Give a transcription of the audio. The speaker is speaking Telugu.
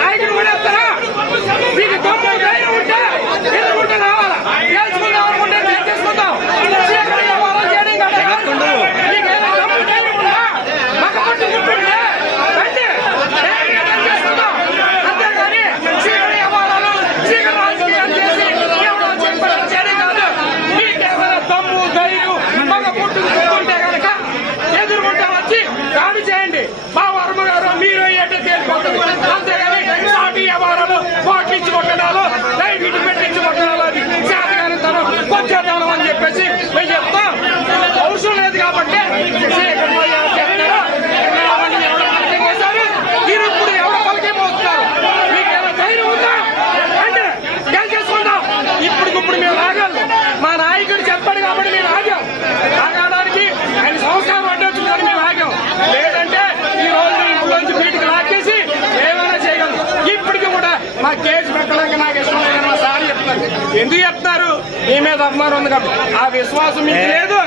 నాయకుడు కూడా వస్తారా? మీకు దమ్ము ధైర్యం ఉంటే ఎదుర్కొంటే రావాలా? గెలుచుకుందాం అనుకుంటే గెలిచేసుకుందాం. అంతేగాని చీకటి వ్యవహారాలు చీకటి రాజకీయాలు చేసి ఎవరో చెప్పడం చేయడం కాదు. మీకేమైనా దమ్ము ధైర్యం మగ పుట్టుకుంటే కనుక ఎదుర్కొంటే వచ్చి దాడి చేయండి. మా వర్మ గారు మీరు ఏంటో తేలిపోతుంది. అంతేగాని సాటి వ్యవహారాలు పాటించి కొట్టడాలు వీటి పెట్టించి కొట్టడాలు అది శాతగానితనం కొచ్చేతనం అని చెప్పేసి మేము చెప్తాం. అవసరం లేదు కాబట్టి మీరు ఇప్పుడు ఎవరో పలికే పోతున్నారు. మీకు ఏమైనా ధైర్యం ఉందా అంటే గెలిచేసుకుందాం. ఇప్పుడు మేము ఆగాలి. మా నాయకుడు చెప్పాడు కాబట్టి మేము ఆగాం. ఆగడానికి ఆయన సంస్కారం అడ్డొచ్చుకొని మేము ఆగాం. లేదంటే ఈ రోజు ఇంట్లోంచి బయటికి లాక్కేసి ఏమైనా చేయగలం. ఇప్పటికి కూడా మా కేసు పెట్టలేక నాకు ఇష్టం లేదని మా సార్ చెప్తారు. ఎందుకు చెప్తారు? మీ మీద అభిమానం ఉంది కాబట్టి. ఆ విశ్వాసం మీకు లేదు.